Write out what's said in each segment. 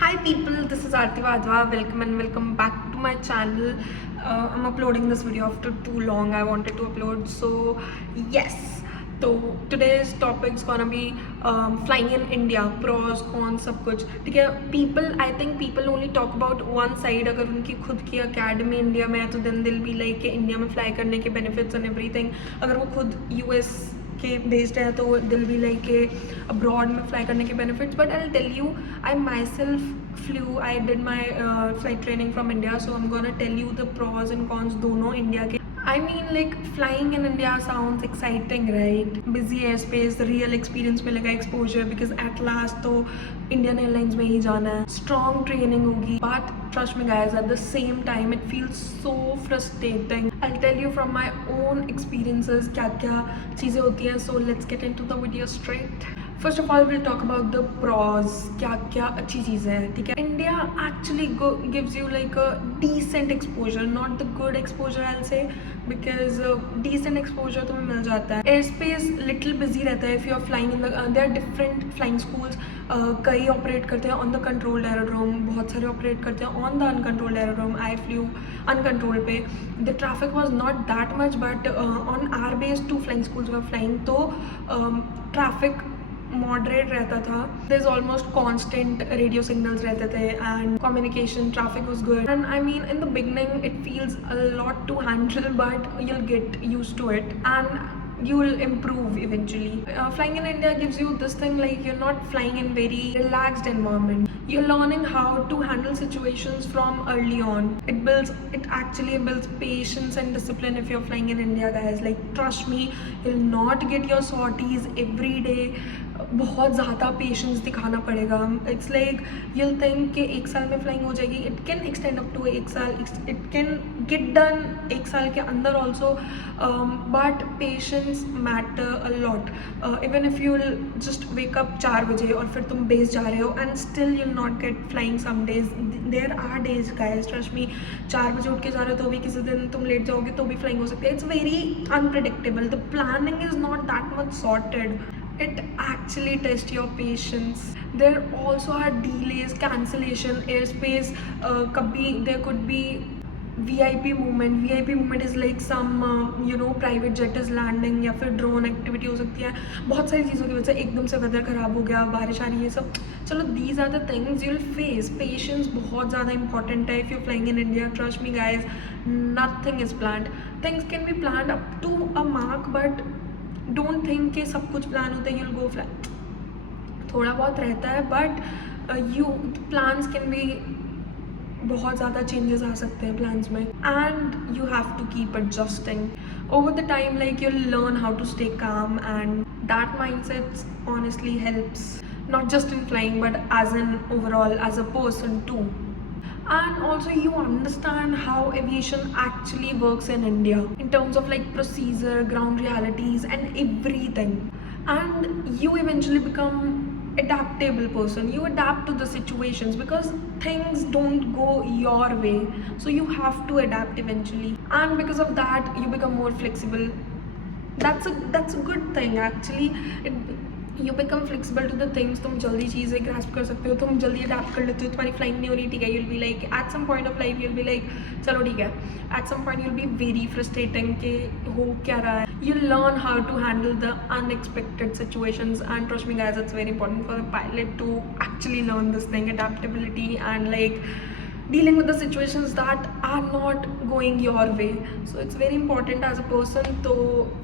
Hi people, this is Aarti Wadhwa. Welcome and welcome back to my channel. I'm uploading this video after too long. I wanted to upload, so yes. So today's topic is gonna be flying in India, pros, cons, सब कुछ ठीक है. I think people only talk about one side. अगर उनकी खुद की academy India में है तो then they'll be like कि इंडिया में fly करने के benefits and everything. अगर वो खुद US के बेस्ड है तो दिल भी लाइक के अब्रॉड में फ्लाई करने के benefits. But I tell you, I myself flew, I did my flight training from India, so I am gonna tell you the pros and cons दोनों इंडिया के. I mean, like flying in India sounds exciting, right? Busy airspace, real experience मिलेगा, exposure, because at last तो Indian Airlines में ही जाना है, strong training होगी. But trust me guys, at the same time it feels so frustrating. I'll tell you from my own experiences क्या क्या चीज़ें होती हैं. So let's get into the video straight. First of all, we'll talk about the pros. क्या क्या अच्छी चीज़ें हैं, ठीक है. India actually gives you like a decent exposure, not the good exposure I'll say, because decent exposure तुम्हें मिल जाता है. Airspace little busy रहता है if you are flying in the there are different flying schools. कई ऑपरेट करते हैं on the controlled aerodrome, बहुत सारे ऑपरेट करते हैं on the uncontrolled aerodrome. I flew uncontrolled पे. The traffic was not that much, but on our base 2 flying schools were flying, तो traffic moderate रहता था. There is almost constant radio signals रहते थे and communication traffic was good. And I mean in the beginning it feels a lot to handle, but you will get used to it and you will improve eventually. Flying in India gives you this thing, like you're not flying in very relaxed environment. You're learning how to handle situations from early on. It actually builds patience and discipline if you're flying in India, guys. Like trust me, you'll not get your sorties every day. बहुत ज़्यादा पेशेंस दिखाना पड़ेगा. It's like you'll think कि 1 साल में flying हो जाएगी. It can extend up to 1 साल. इट कैन गेट डन 1 साल के अंदर also, but patience matter a lot. Even if you just wake up 4 बजे और फिर तुम बेस जा रहे हो and still you'll not get flying some days. There are days guys, trust me, 4 बजे उठ के जा रहे हो तो भी किसी दिन तुम लेट जाओगे तो भी फ्लाइंग हो सकती है. It's very unpredictable. The planning is not that much sorted. It actually tests your patience. There also are delays, cancellation, airspace. Kabhi there could be VIP movement. VIP movement is like some private jet is landing या फिर drone activity हो सकती है. बहुत सारी चीज़ों की वजह से एकदम से weather ख़राब हो गया, बारिश आ रही है, ये सब. चलो these are the things you'll face. Patience बहुत ज़्यादा important है if you're flying in India. Trust me guys, nothing is planned. Things can be planned up to a mark, but don't think कि सब कुछ प्लान होता है. यूल गो फ्लाई, थोड़ा बहुत रहता है, but you plans can be बहुत ज़्यादा चेंजेस आ सकते हैं प्लान्स में, and you have to keep adjusting over the time. Like you learn how to stay calm, and that mindset honestly helps not just in flying but as an overall as a person too. And also you understand how aviation actually works in India in terms of like procedure, ground realities and everything. And you eventually become adaptable person. You adapt to the situations because things don't go your way, so you have to adapt eventually, and because of that you become more flexible. That's a good thing actually. You become flexible to the things. तुम जल्दी चीज़ें grasp कर सकते हो, तुम जल्दी adapt कर लेते हो. तुम्हारी flying नहीं हो रही, ठीक है, you'll be like at some point of life you'll be like चलो ठीक है. At some point you'll be very frustrating कि हो क्या रहा है. You learn how to handle the unexpected situations, and trust me guys, it's very important for a pilot to actually learn this thing, adaptability and like dealing with the situations that are not going your way. So it's very important as a person. So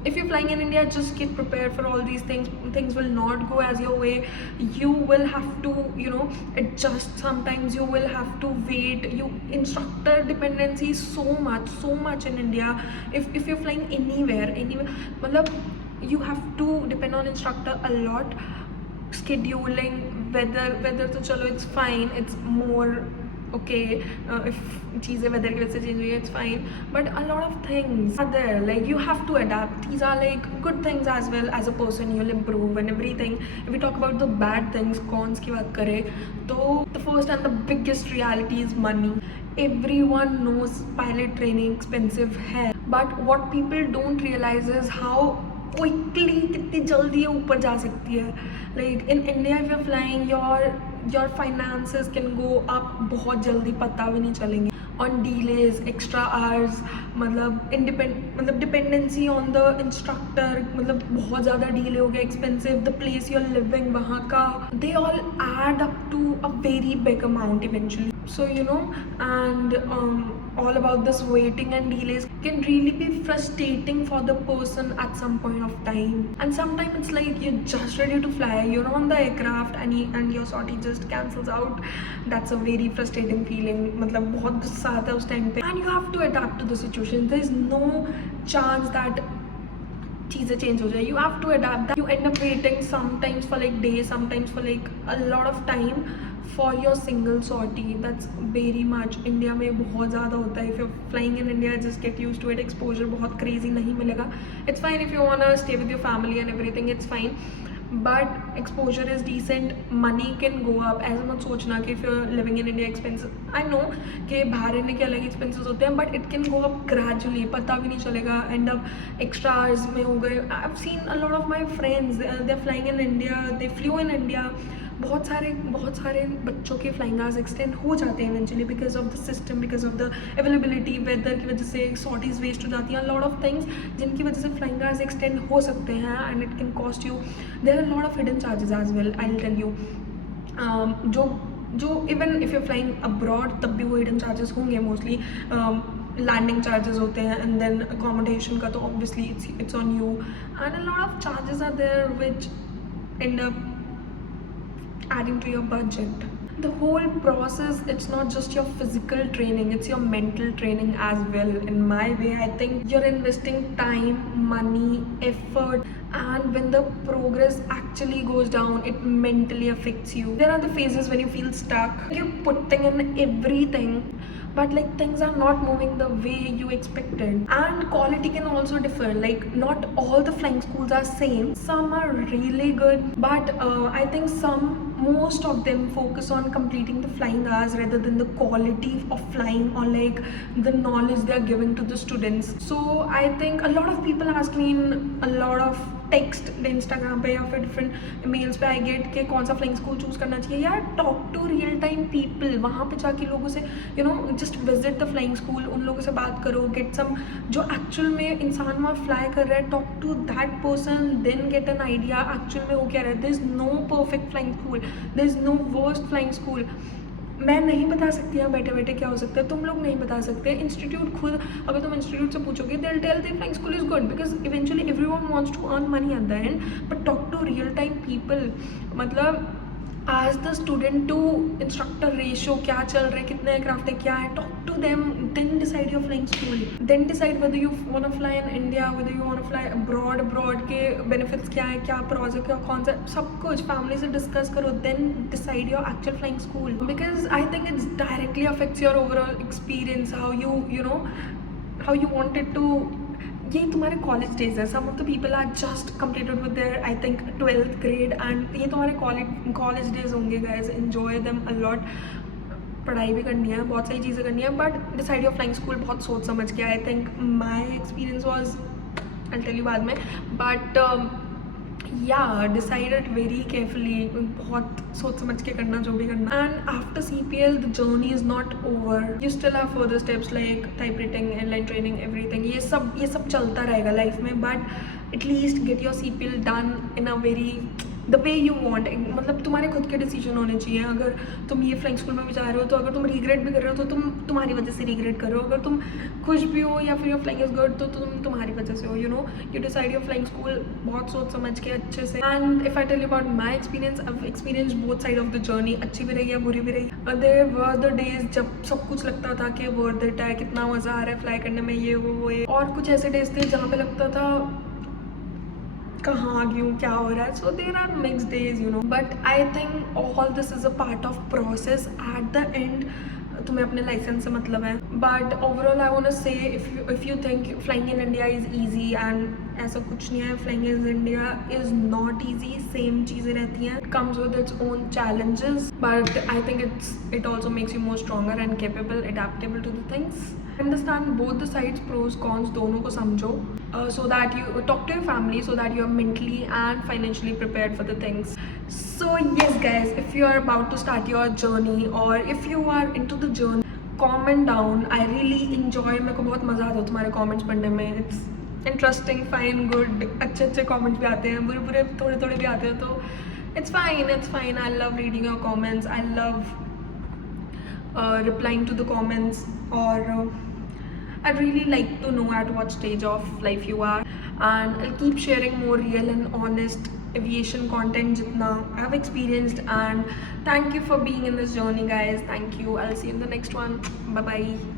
if you're flying in India, just get prepared for all these things. Things will not go as your way. You will have to adjust. Sometimes you will have to wait. Instructor dependency is so much in India. If you're flying anywhere matlab, you have to depend on instructor a lot. Scheduling, weather तो चलो it's fine, it's more okay. If चीज़ें weather की वजह से change हुई है, it's fine, but a lot of things are there, like you have to adapt. These are like good things as well. As a person you'll improve and everything. If we talk about the bad things, cons की बात करें तो the first and the biggest reality is money. Everyone knows pilot training expensive है, but what people don't realize is how quickly कितनी जल्दी ये ऊपर जा सकती है. Like in India if you're flying, your your finances can go up बहुत जल्दी, पता भी नहीं चलेंगे. ऑन डीलेज, एक्स्ट्रा आवर्स, मतलब डिपेंडेंसी ऑन द इंस्ट्रक्टर, मतलब बहुत ज़्यादा डीले हो गया, expensive, the place you are living वहाँ का, they all add up to a very big amount eventually. So you know, and all about this waiting and delays can really be frustrating for the person at some point of time. And sometimes it's like you're just ready to fly, you're on the aircraft and your sortie just cancels out. That's a very frustrating feeling. मतलब बहुत गुस्सा आता है उस टाइम पे. And you have to adapt to the situation. There is no chance that चीज़ें चेंज हो जाए. You have to adapt that. You end up waiting sometimes for like days, sometimes for like a lot of time for your single sortie. That's very much. India में बहुत ज़्यादा होता है. If you're flying in India, just get used to it. Exposure बहुत crazy नहीं मिलेगा. It's fine if you wanna stay with your family and everything. It's fine. But exposure is decent. Money can go up. ऐसा मत सोचना कि if you're living in India expenses. I know कि बाहर रहने के अलग expenses होते हैं, but it can go up gradually. पता भी नहीं चलेगा. End up extra hours में हो गए. I've seen a lot of my friends. They're flying in India. They flew in India. बहुत सारे बच्चों के फ्लाइंग आवर्स एक्सटेंड हो जाते हैं eventually because of the system, because of the availability, weather की वजह से सॉर्टीज वेस्ट हो जाती हैं. लॉट ऑफ थिंग्स जिनकी वजह से फ्लाइंग आवर्स एक्सटेंड हो सकते हैं and it can cost you. There are lot of hidden charges as well. I will tell you. जो even if you flying abroad तब भी वो हिडन चार्जेस होंगे मोस्टली. लैंडिंग चार्जेस होते हैं एंड देन अकोमोडेशन का तो obviously it's on you and a lot of charges are there which end up adding to your budget. The whole process, it's not just your physical training, it's your mental training as well. In my way, I think you're investing time, money, effort, and when the progress actually goes down, it mentally affects you. There are the phases when you feel stuck, you're putting in everything, but like things are not moving the way you expected. And quality can also differ. Like not all the flying schools are same. Some are really good, but I think most of them focus on completing the flying hours rather than the quality of flying or like the knowledge they are giving to the students. So I think a lot of people ask me in a lot of text Instagram पे या फिर different mails पे I get के कौन सा flying school choose करना चाहिए. यार talk to real time people. वहाँ पे जाके लोगों से you know just visit the flying school, उन लोगों से बात करो, गेट सम जो एक्चुअल में इंसान वहाँ फ्लाई कर रहा है, talk to that person, then get an idea actual में वो क्या रहा है. There is no perfect flying school, there is no worst flying school. मैं नहीं बता सकती यहाँ बैठे बैठे क्या हो सकता है, तुम लोग नहीं बता सकते. इंस्टीट्यूट खुद अगर तुम इंस्टीट्यूट से पूछोगे they will tell the flying school is good because eventually everyone wants to earn money at the end. But talk to real time people. मतलब आज the student to instructor ratio क्या चल रहा है, कितने एयरक्राफ्ट है, क्या है. Talk to them, then decide your flying school, then decide whether you want to fly in India, whether you want to fly abroad के बेनिफिट्स क्या है, क्या प्रॉज है, क्या कौन सा, सब कुछ फैमिली से डिस्कस करो, then decide your actual flying school. Because I think it's directly affects your overall experience, how you know how you wanted to. ये तुम्हारे कॉलेज डेज है. Some of the people are just completed with their I think 12th grade and ये तुम्हारे college days होंगे guys. Enjoy them a lot. पढ़ाई भी करनी है, बहुत सारी चीज़ें करनी है, but decide your flying school बहुत सोच समझ के. I think my experience was, I tell you बाद में, बट या डिसाइडेड वेरी केयरफुली. बहुत सोच समझ के करना जो भी करना. And after CPL the journey is not over. You still have further steps like type writing, airline training, everything. ये सब चलता रहेगा लाइफ में. But at least get your CPL done in a very the way you want. मतलब तुम्हारे खुद के डिसीजन होने चाहिए. अगर तुम ये फ्लाइंग स्कूल में भी जा रहे हो तो अगर तुम रिग्रेट भी कर रहे हो तो तुम्हारी वजह से रिग्रेट कर रहे हो. अगर तुम खुश भी हो या फिर योर फ्लाइंग इज गुड तो तुम तुम्हारी वजह से हो. You know you decide your flying school बहुत सोच समझ के अच्छे से. And if I tell you about my experience, I experience both side of the journey. अच्छी भी रही है, बुरी भी रही. देयर वर द डेज जब सब कुछ लगता था कि वर्थ इट है, कितना मज़ा आ रहा है फ्लाई करने में, ये वो ये. और कुछ ऐसे डेज थे जहाँ पे लगता था कहाँ आ गई हूँ, क्या हो रहा है. So there are mixed days you know. But I think all this is a part of process. At the end तुम्हें अपने लाइसेंस से मतलब है. But overall I want to say if you think flying in India is easy, and ऐसा कुछ नहीं है. Flying in India is not easy. Same चीज़ें रहती हैं. Comes with its own challenges, but I think it also makes you more stronger and capable, adaptable to the things. Understand both the sides, pros cons दोनों को समझो, so that you talk to your family, so that you are mentally and financially prepared for the things. So yes guys, if you are about to start your journey or if you are into the journey, comment down. I really enjoy, मेरे को बहुत मज़ा आता है तुम्हारे comments पढ़ने में. It's interesting, fine, good. अच्छे अच्छे comments भी आते हैं, बुरे बुरे थोड़े थोड़े भी आते हैं, तो it's fine, it's fine. I love reading your comments. I love replying to the comments, or I'd really like to know at what stage of life you are, and I'll keep sharing more real and honest aviation content jitna I have experienced. And thank you for being in this journey guys. Thank you. I'll see you in the next one. Bye bye.